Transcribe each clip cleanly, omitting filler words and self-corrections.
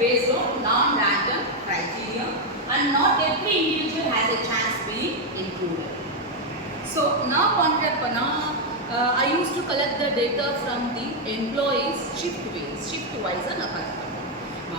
based on non-random criteria, and not every individual has a chance to be included. So now I used to collect the data from the employees shift-wise and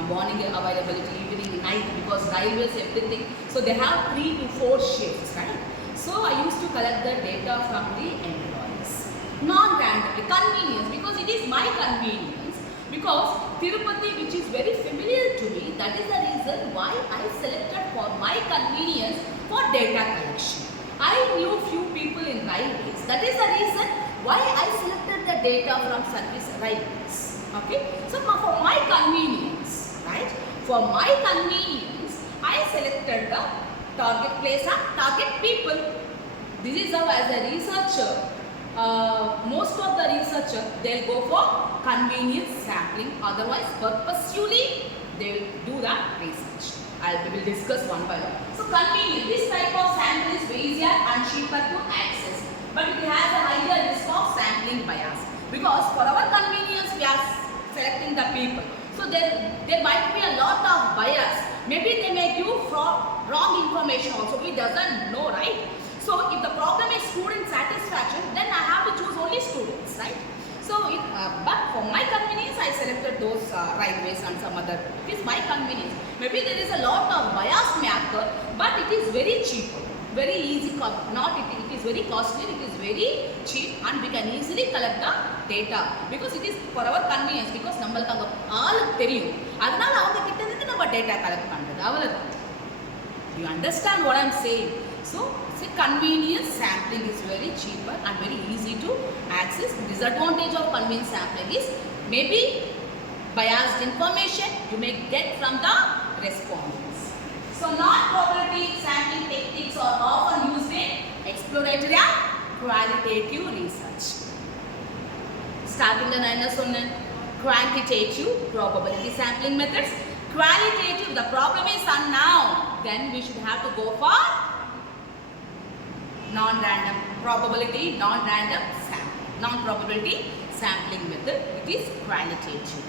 morning availability, evening, night, because railways, everything. So they have 3 to 4 shifts, right? So I used to collect the data from the employees. Non-randomly, convenience, because it is my convenience. Because Tirupati, which is very familiar to me, that is the reason why I selected for my convenience for data collection. I knew few people in railways. That is the reason why I selected the data from service railways. Okay? So for my convenience, right? For my convenience, I selected the target place and target people. This is how, as a researcher, most of the researchers, they'll go for convenience sampling. Otherwise, purposefully, they will do the research. We will discuss one by one. So, convenience. This type of sample is easier and cheaper to access, but it has a higher risk of sampling bias, because for our convenience, we are selecting the people. So, there might be a lot of bias. Maybe they may give wrong information also. We doesn't know, right? So, if the problem is student satisfaction, then I have to choose only students, right? So, but for my convenience, I selected those railways and some other. It is my convenience. Maybe there is a lot of bias may occur, but it is very cheap, very easy. It is very costly. It is very cheap, and we can easily collect the data because it is for our convenience. Because நம்மளுக்கு அங்க ஆளு தெரியும். அதனால அவங்க கிட்ட இருந்து நம்ம data collect பண்றது. அவ்வளவுதான். You understand what I am saying? So, convenience sampling is very cheaper and very easy to access. Disadvantage of convenience sampling is maybe biased information you may get from the respondents. So, non-probability sampling techniques are often used in exploratory and qualitative research. Starting the quantitative probability sampling methods. Qualitative, the problem is unknown. Then we should have to go for non-random probability, non-probability sampling method. It is qualitative.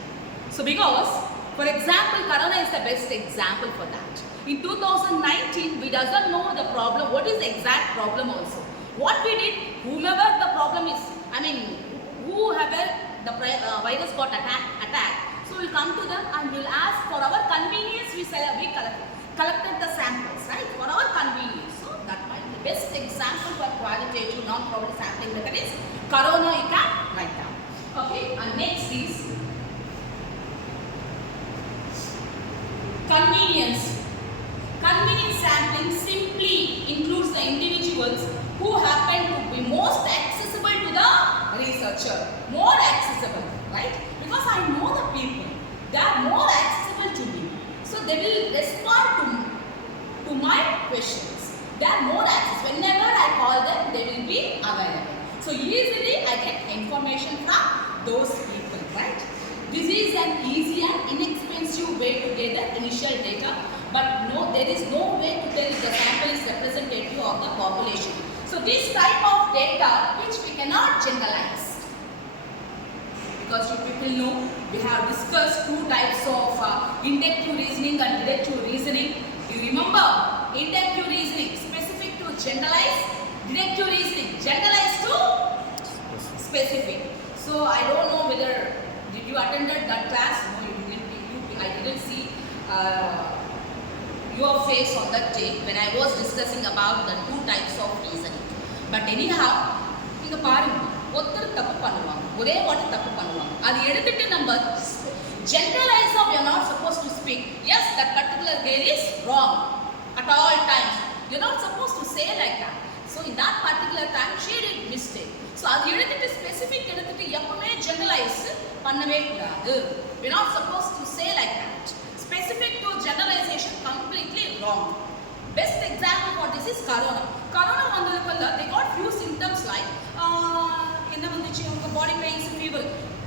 So because, for example, Corona is the best example for that. In 2019, we doesn't know the problem. What is the exact problem also? What we did, whomever the problem is, whoever the virus got attacked, so we'll come to them and we'll ask for our convenience. We collected the samples, right? For our convenience. So that might be the best example for qualitative non-probability sampling method is Corona. You can write down. Okay. And next is convenience. Convenience sampling simply includes the individuals who happen to be most accessible to the researcher. More accessible, right? Because I know the people, they are more accessible to me. So they will respond to my questions. They are more access. Whenever I call them, they will be available. So easily I get information from those people, right? This is an easy and inexpensive way to get the initial data, but no, there is no way to tell if the sample is representative of the population. So this type of data which we cannot generalize. Because you people know, we have discussed 2 types of inductive reasoning and deductive reasoning. You remember, inductive reasoning specific to generalized, deductive reasoning generalized to specific. So I don't know whether did you attended that class? No, you didn't. I didn't see your face on that day when I was discussing about the 2 types of reasoning. But anyhow, நீங்க பாருங்க, ஒருத்தர் தப்பு பண்ணுவாங்க, ஒரே வாட்டி தப்பு பண்ணுவாங்க. அது எடுத்துட்டு நம்ம generalize we are not supposed to speak. Yes, that particular girl is wrong at all times. You're not supposed to say like that. So in that particular time, she did mistake. So அது எடுத்துட்டு specific எடுத்துட்டு எப்பவுமே generalize பண்ணவே கூடாது. We're not supposed to say like that. Specific to generalization completely wrong. Best example for this is Corona. Corona vandadukalla they got few symptoms like enna vanduchu unga body pains, fever.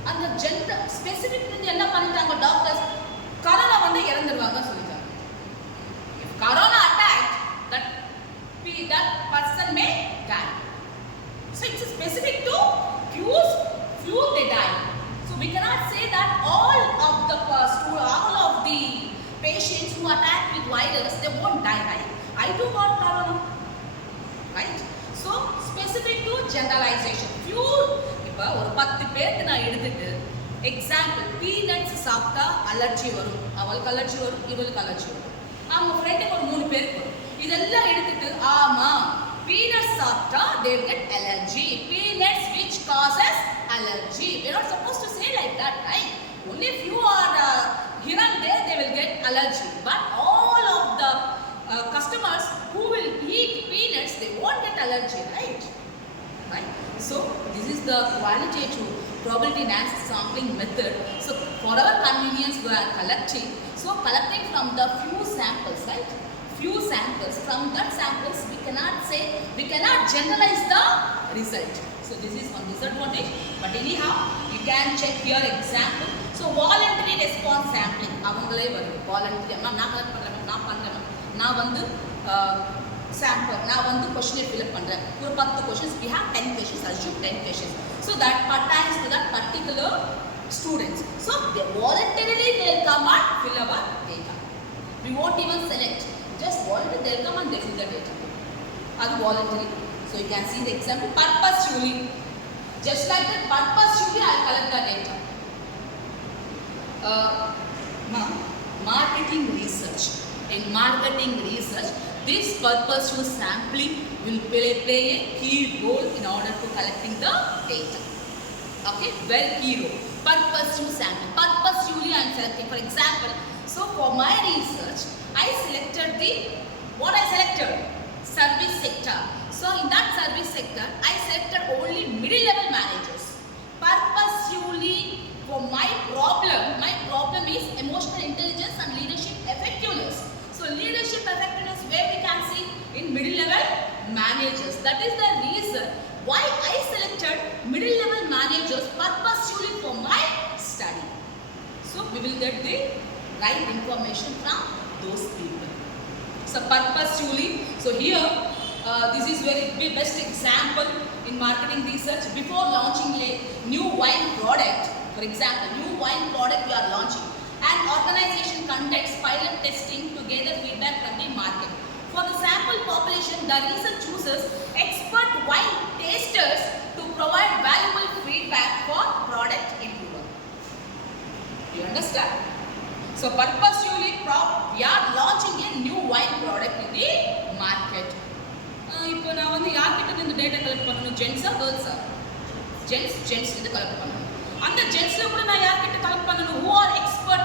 And the general specific வந்து என்ன பண்ணிட்டாங்க doctors, Corona வந்து இறந்துருவாங்க சொல்லிட்டாங்க. If Corona attacked, that person may die. So it's specific to flu they die. So we cannot cannot say that all of the patients who attacked with virus, they won't die, right? I too got corona, right? So specific to generalization. Few இப்போ ஒரு 10 பேருக்கு நான் எடுத்துட்டு example peanuts சாப்பிட்டா allergy வரும், அவளுக்கு allergy வரும், இவளுக்கு அலர்ஜி வரும், அவங்க ஃப்ரெண்டுக்கு ஒரு 3 பேருக்கு வரும். இதெல்லாம் எடுத்துட்டு ஆமா peanuts சாப்பிட்டா they get allergy, peanuts which causes allergy. We are not supposed to say like that, right? Only few are here and there they will get allergy, but all of the customers who will eat peanuts, they won't get allergy, right? Right? So this is the qualitative probability enhanced sampling method. So for our convenience we are collecting. So collecting from the few samples, right? Few samples. From that samples we cannot generalize the result. So this is one disadvantage. But anyhow you can check here example. So voluntary response sampling. அவங்களே வருது voluntary. நான் collect பண்றேன், நான் வந்து sample, நான் வந்து questionnaire fill up பண்றேன். ஒரு 10 questions, we have 10 questions, assume 10 questions. So that pertains to that particular students. So they voluntarily they'll come and fill our data. We won't even select. Just voluntarily they'll come and they fill the data. That's voluntary. So you can see the example purposefully. Just like that purposefully I'll collect the data. Marketing research. In marketing research, this purposeful sampling will play a key role in order to collecting the data. Okay, very key role. Purposeful sampling. Purposefully I am selecting. For example, so for my research, I selected service sector. So in that service sector, I selected only middle-level managers. Purposefully for my problem is emotional intelligence and leadership effectiveness. So leadership effectiveness where we can see in middle-level managers. That is the reason why I selected middle-level managers purposefully for my study. So we will get the right information from those people. So purposefully. So here this is very best example in marketing research. Before launching a new wine product, for example, new wine product we are launching, an organization conducts pilot testing to gather feedback from the market. For the sample population, the research chooses expert wine tasters to provide valuable feedback for product improvement. You understand? So purposefully we are launching a new wine product in the market. இப்போ நான் வந்து யார்கிட்ட இந்த data collect பண்ணணும், ஜென்ஸா கேர்ள்ஸா? Gents இது collect பண்ணணும். அந்த ஜென்ஸ்ல கூட நான் யார்கிட்ட கலெக்ட் பண்ணணும்? who are expert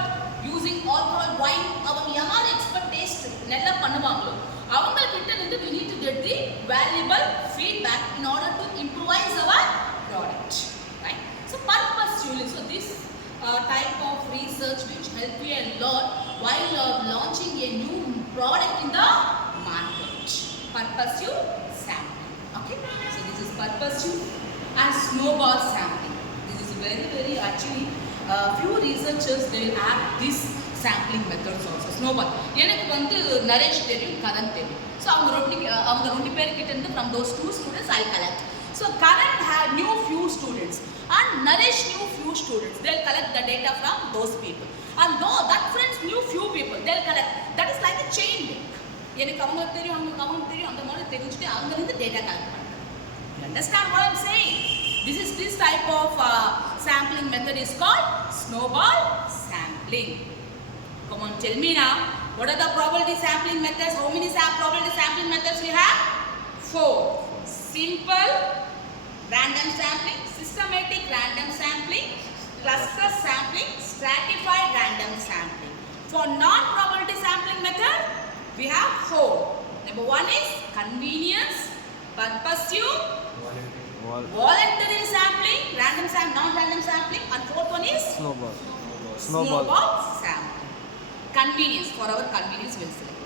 using alcohol wine. அவங்க யார் எக்ஸ்பர்ட் டேஸ்ட் நல்லா பண்ணுவாங்களோ அவங்க கிட்ட இருந்து we need to get the valuable feedback in order to improvise our product, right? So purposefully, so this type of research which help you a lot while launching a new product in the market. Purposeful sampling. Okay, so this is purposeful and snowball sampling. This is very actually few researchers they will add this sampling methods also. Snowball. எனக்கு வந்து நரேஷ் தெரியும், கரண் தெரியும். So அவங்க ரெண்டு பேர் கிட்ட இருந்து from those two students I collect. So Karan had new few students and Naresh knew few students. They'll collect the data from those people. And though that friends knew few people, they'll collect. That is like a chain link. எனக்கு அவங்களுக்கு தெரியும், அவங்களுக்கு தெரியும், அந்த மாதிரி தெரிஞ்சுட்டு அங்க இருந்து டேட்டா கலெக்ட் பண்றாங்க. You understand what I'm saying? This type of sampling method is called snowball sampling. Come on, tell me now. What are the probability sampling methods? How many probability sampling methods we have? 4. Simple random sampling, systematic random sampling, cluster sampling, stratified random sampling. For non-probability sampling method, we have 4. Number 1 is convenience, purposive, voluntary sampling, random sampling, non-random sampling, and 4th one is snowball sampling. Convenience, for our convenience we will select.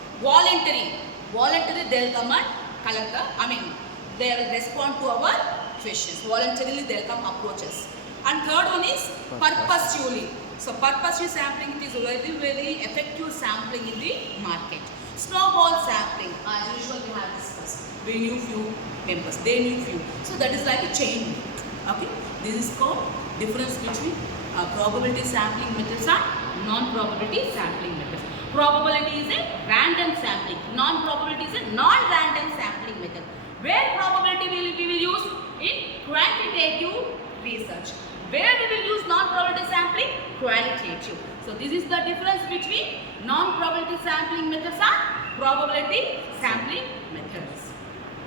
Voluntary they will come and collect they will respond to our questions. Voluntarily they will come approach us. And 3rd one is purposefully. So purposeful sampling, it is very effective sampling in the market. Snowball sampling, as usual we have discussed. We knew few members, they knew few. So that is like a chain link. Okay, this is called difference between probability sampling methods are non-probability sampling methods. Probability is a random sampling. Non-probability is a non-random sampling method. Where probability we will use in quantitative research. Where we will use non-probability sampling? Qualitative. So this is the difference between non-probability sampling methods and probability sampling methods.